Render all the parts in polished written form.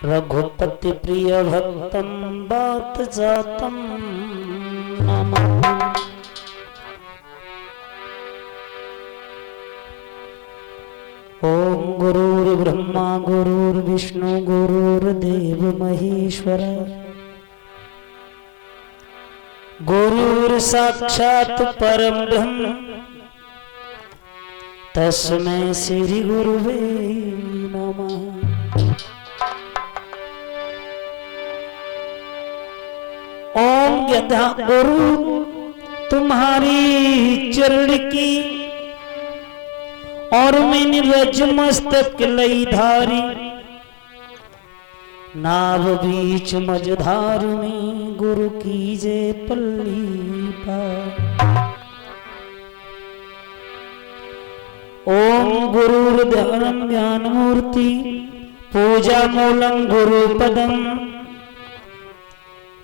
रघुपति प्रिय भक्तम बात जातम नमः। ओम गुरुर्ब्रह्मा गुरुर्विष्णु गुरुर्देव महेश्वर गुरुर् साक्षात् परम ब्रह्म तस्मै श्री गुरुवे नमः। ओम यथा गुरु तुम्हारी चरण की और मैंने रज मस्तक लई धारी, नाव बीच मझधार में गुरु की जय पल्ली पार। ओम गुरुर्ध्यानं ज्ञान मूर्ति पूजा मूलम गुरु पदम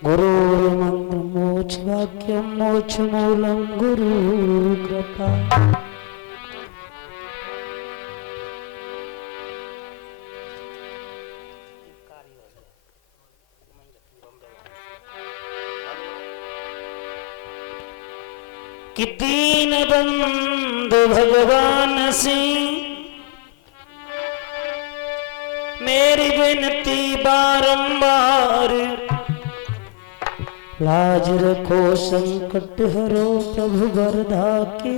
गुरुर्मंत्र मोक्ष वाक्यम मोक्ष मूलम गुरु कृपा। कि दीन बंधु भगवान से मेरी विनती बारंबार, लाज रखो संकट हरो प्रभु वरदा के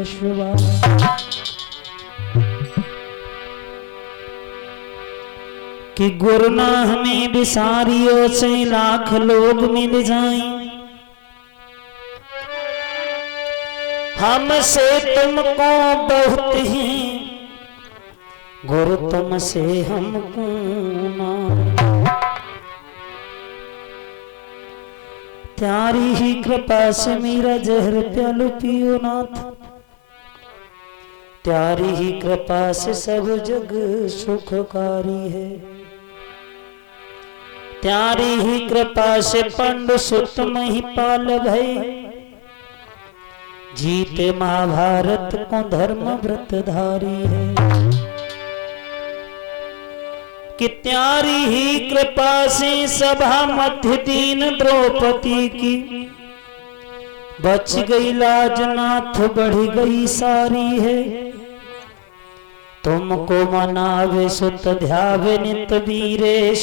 अश्वार। कि गुरु ना हमें बिसारियों से लाख लोग मिल जाएं, हमसे तुमको बहुत ही गुरु तुमसे हमको ना। त्यारी ही कृपा से मेरा जहर प्यालो पियो नाथ, त्यारी ही कृपा से सब जग सुखकारी है। त्यारी ही कृपा से पंडु सुत महिपाल भय, जीते महाभारत को धर्म व्रत धारी है। कि त्यारी ही कृपा से सभा मध्य दीन द्रौपदी की, बच गई लाज नाथ बढ़ गई सारी है। तुमको मनावे सुत ध्यावे नित वीरेश,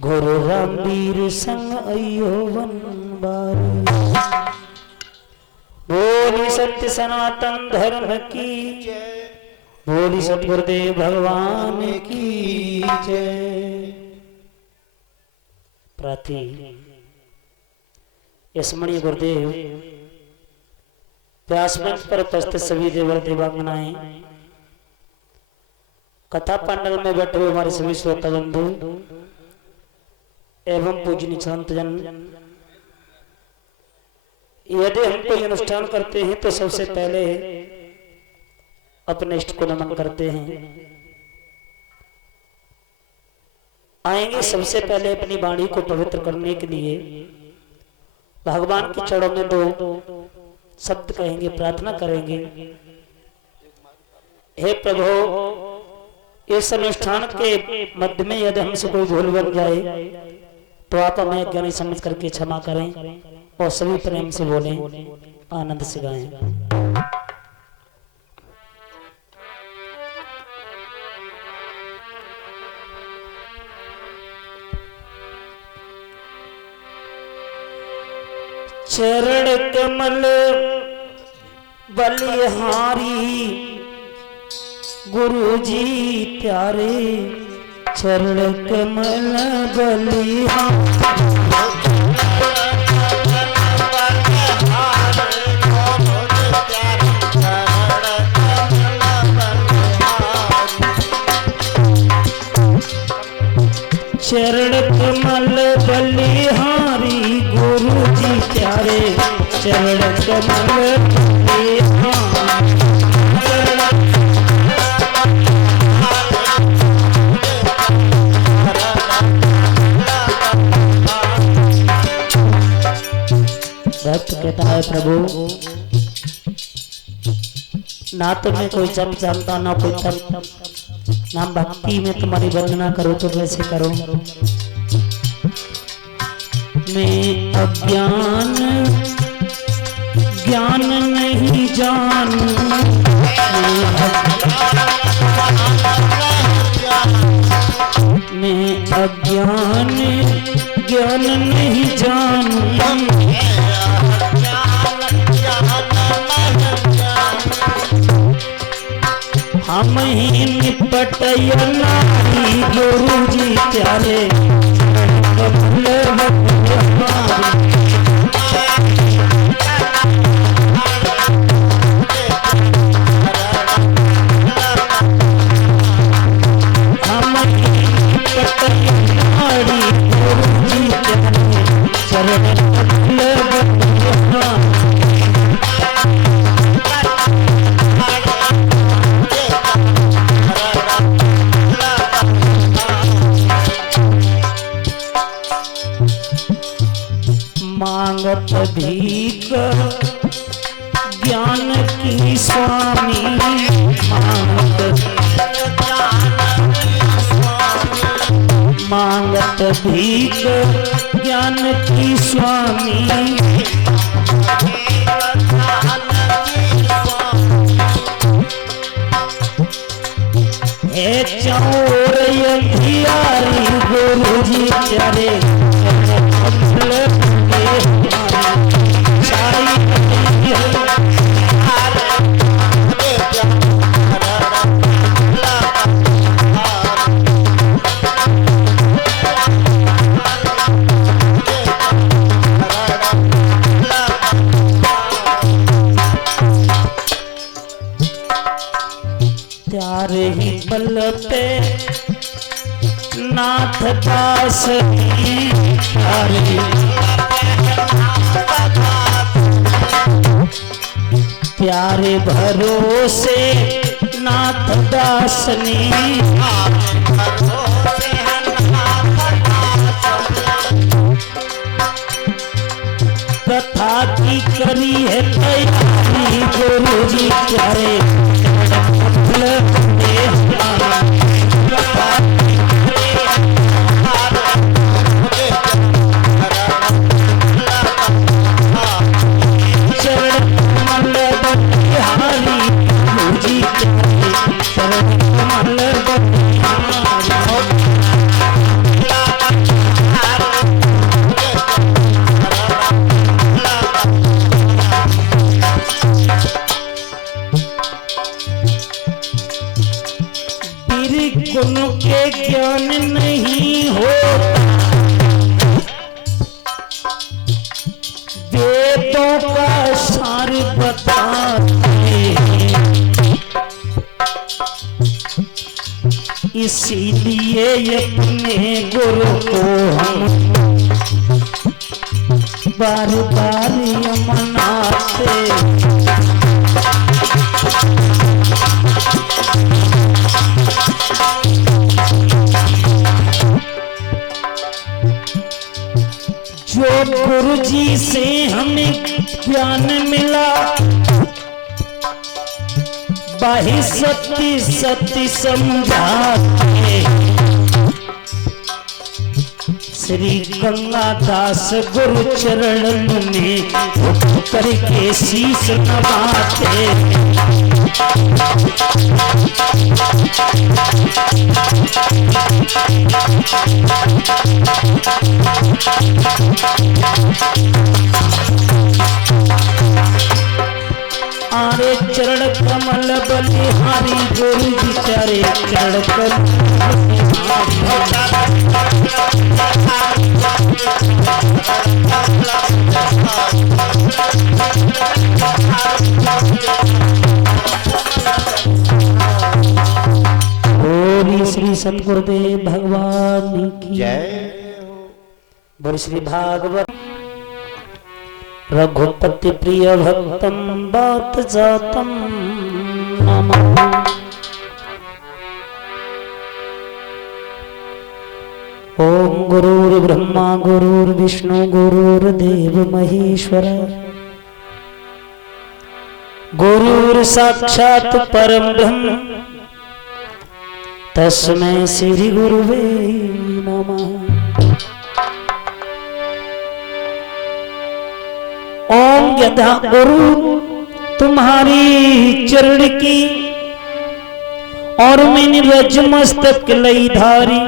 गुरु रामवीर संग अयो वन बारी। बोली सत्य सनातन धर्म की, बोली सतगुरुदेव भगवान की जय। प्रार्थी स्मरणीय गुरुदेव व्यास मंच पर उपस्थित सभी देवर देवांगनाएं, कथा पंडल में बैठे हुए हमारे सभी श्रोता बंधु एवं पूजनीय संत जन, यदि हम कोई अनुष्ठान करते हैं तो सबसे पहले अपने इष्ट को नमन करते हैं। आएंगे सबसे पहले अपनी वाणी को पवित्र करने के लिए भगवान के चरणों में दो शब्द कहेंगे, प्रार्थना करेंगे। हे प्रभु, इस अनुष्ठान के मध्य में यदि हमसे कोई भूल बन जाए तो आप हमें अज्ञानी समझ करके क्षमा करें और सभी प्रेम से बोलें, आनंद से गाएं। चरण कमल बलिहारी गुरु जी प्यारे, चरण कमल बलिहारी चरण कमल बलिहारी गुरु जी प्यारे, चरण कमल बलिहारी। भक्त कहता है प्रभु, ना तो मैं कोई जप जानता ना कोई तप, नाम भक्ति में तुम्हारी वंदना करो तो वैसे करो। मैं अज्ञान ज्ञान नहीं जानू, मैं अज्ञान ज्ञान नहीं जानू, हम ही निपटय नारी गुरु जी प्यारे मांगत भीख ज्ञान की स्वामी, मांगत भीख ज्ञान की स्वामी, हे चौर अंधियारी गुरु जी प्यारे त्यारे ही बल पे नाथ दास प्यारे भरोसे नाथ दासनी, कथा की करी है तैयारी गुरु जी प्यारे गुण के ज्ञान नहीं होता, वेदों का सार बताते, इसीलिए अपने गुरु को हम बार बार मनाते। जो गुरु जी से हमें ज्ञान मिला, बाहि सत्य सत्य समझाते, श्री गंगादास गुरु चरण में करके शीश नवाते। आरे चरण कमल बलिहारी गुरु जी प्यारे चरण कमल श्री सतगुरुदेव भगवान की जय। बोल श्री भागवत रघुपति प्रिय भक्तम बात जातम नमः। ओम गुरुर्ब्रह्मा गुरुर्विष्णु गुरुर्देव महेश्वर, गुरुर्साक्षात् परम ब्रह्म तस्मै श्री गुरुवे नमः। ओम यदा गुरु तुम्हारी चरण की और मैंने रज मस्तक लई धारी,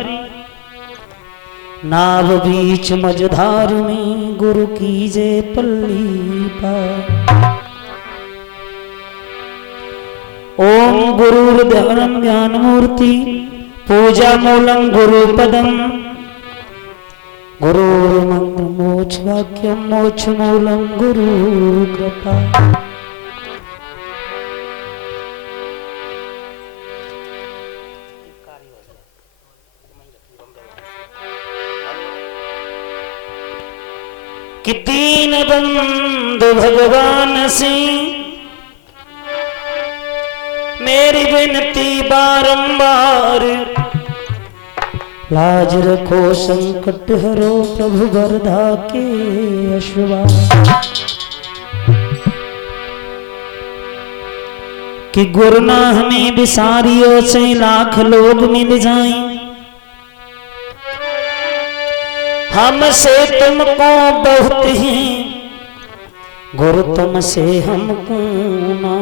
नाव बीच मझधार में गुरु की जय पल्ली पार। ओम गुरुर्ध्यानम ज्ञान मूर्ति पूजा मूलम गुरु पदम, गुरुर्मंत्र मोक्ष वाक्यम मोक्ष मूलम गुरु कृपा। कि दीन बंधु भगवान से मेरी विनती बारंबार, लाज रखो संकट हरो प्रभु वर्धा के अश्वार। कि गुरु ना हमें बिसारियों से लाख लोग मिल जाएं, हमसे तुमको बहुत ही गुरु तुमसे हमको ना।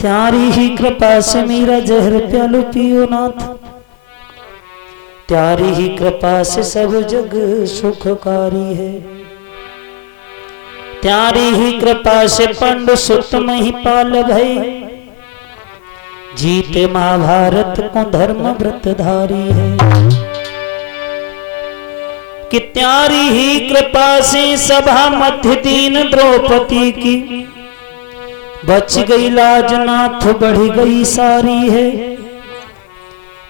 त्यारी ही कृपा से मेरा जहर प्यालो पियो नाथ, त्यारी ही कृपा से सब जग सुखकारी है। त्यारी ही कृपा से पंडु सुत महिपाल भय, जीते महाभारत को धर्म व्रतधारी है। कि त्यारी ही कृपा से सभा मध्य दीन द्रौपदी की, बच गई लाज नाथ बढ़ गई सारी है।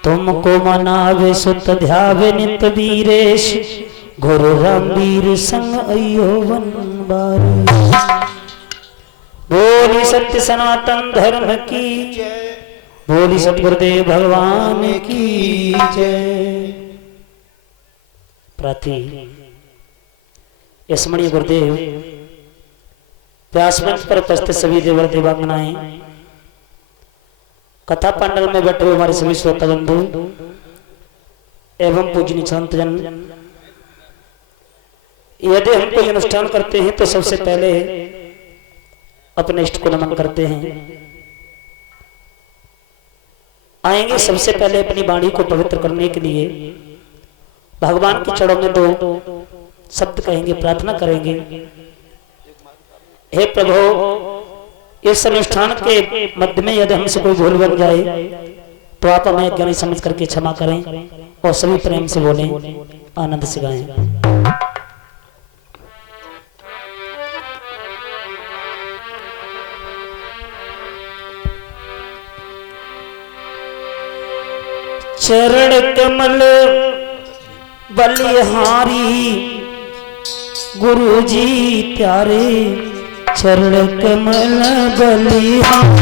तुमको मनावे सुत ध्यावे नित वीरेश, गुरु रामवीर संग अयो वन बारी। बोली सत्य सनातन धर्म की, बोली सतगुरुदेव भगवान की जय। प्रति स्मरणीय गुरुदेव व्यास मंच पर उपस्थित सभी देवर देवांगनाएं, कथा पंडल में बैठे हुए हमारे सभी श्रोता बंधु एवं पूजनीय संतजन, यदि हम कोई अनुष्ठान करते हैं तो सबसे पहले अपने इष्ट को नमन करते हैं। आएंगे सबसे पहले अपनी वाणी को पवित्र करने के लिए भगवान के चरणों में दो शब्द कहेंगे, प्रार्थना करेंगे। हे प्रभु, इस अनुष्ठान के मध्य में यदि हमसे कोई भूल बन जाए तो आप हमें अज्ञानी समझ करके क्षमा करें और सभी प्रेम से बोलें, आनंद से गाएं। चरण कमल बलिहारी गुरु जी प्यारे, चरण कमल बलिहारी।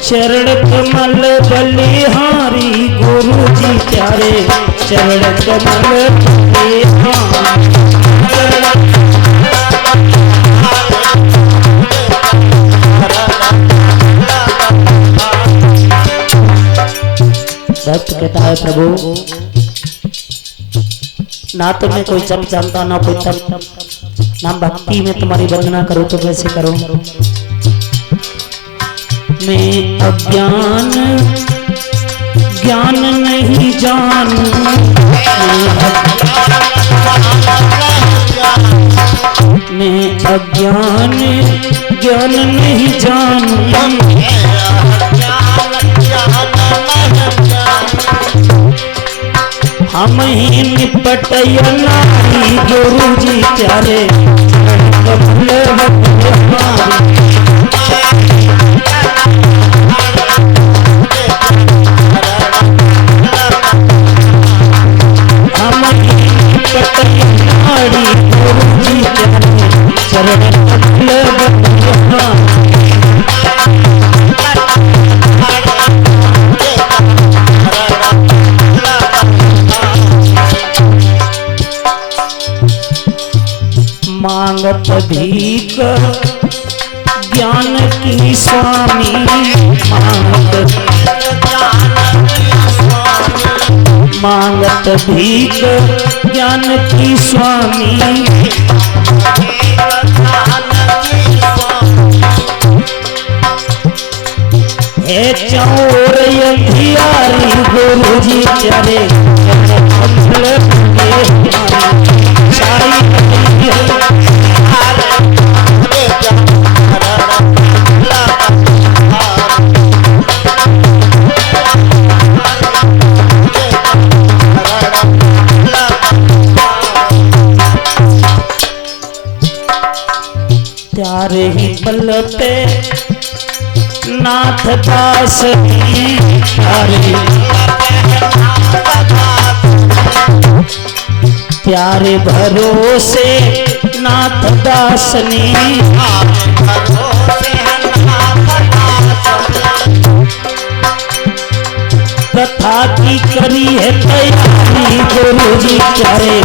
चरण कमल बलिहारी गुरु जी प्यारे, चरण कमल बलिहारी। भक्त कहता है प्रभु, ना तो मैं कोई जप जानता ना कोई तप, ना भक्ति में तुम्हारी वंदना करो तो कैसे करो। मैं अज्ञान ज्ञान नहीं जानू, मैं अज्ञान ज्ञान नहीं जानू। हम ही निपट नारी गुरु जी प्यारे, कमल हम ही निपट नारी गुरु जी प्यारे, चरण कमल मांगत भीख ज्ञान की स्वामी, मांगत भीख ज्ञान की स्वामी। हे चौर अंधियारी गुरु जी चरे त्यारे ही बल पे नाथ दास प्यारे भरोसे नाथ दासनी, कथा की करी है तैयारी गुरु जी प्यारे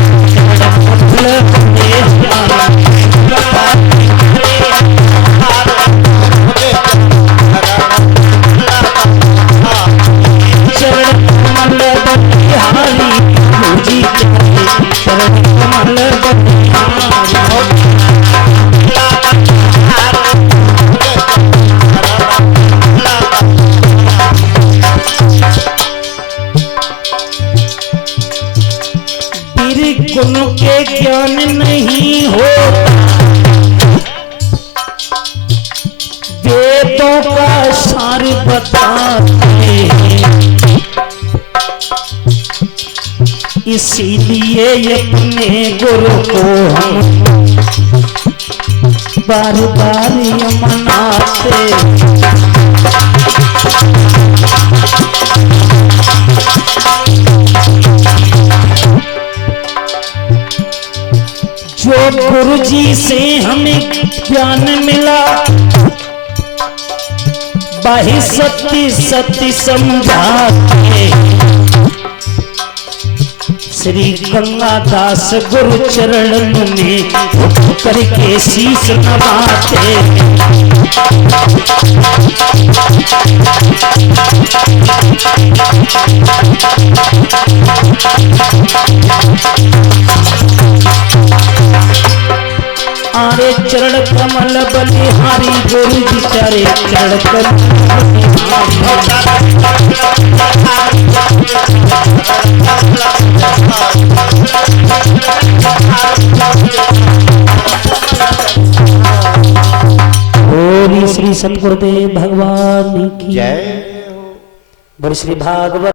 गुण के ज्ञान नहीं होता, वेदों का सार बताते हैं, इसीलिए अपने गुरु को हम बार बार मनाते। जो गुरु जी से हमें ज्ञान मिला, बाहि सत्य सत्य समझाते। श्री गंगादास गुरु चरण में करके शीश नवाते। आरे चरण कमल बलिहारी गुरु जी चारे चरण कमल श्री सतगुरुदेव भगवान की जय। बोल श्री भागवत।